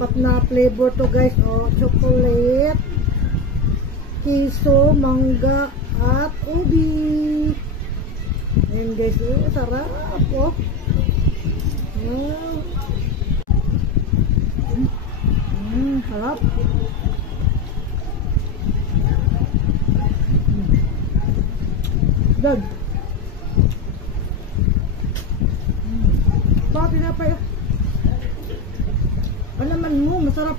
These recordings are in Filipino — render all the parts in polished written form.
Apat na flavor to guys. Oh, chocolate, queso, mangga, at ubi. Ayan guys, oh, sarap. Oh. Sarap. Good. Baka tinapay. Palaman mo, masarap.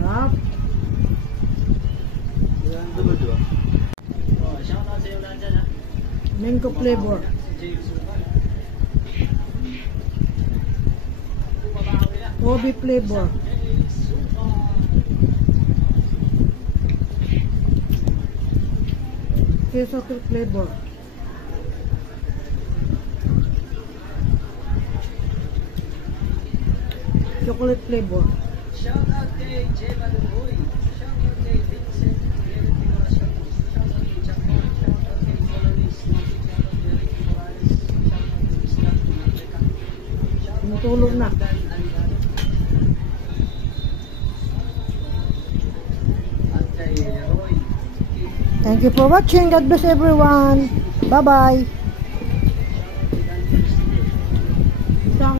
Sarap. Mango flavor. Ubi flavor. Queso flavor. Chocolate flavor. Shout out kay J. Maluboy. Shout out kay Vincent. Shout out kay Japan. Shout out kay Colonis. Shout out kay Ricky Morales. Shout out kay Islam Africa. Matulog na. At kay Roy. Thank you for watching. God bless everyone. Bye-bye.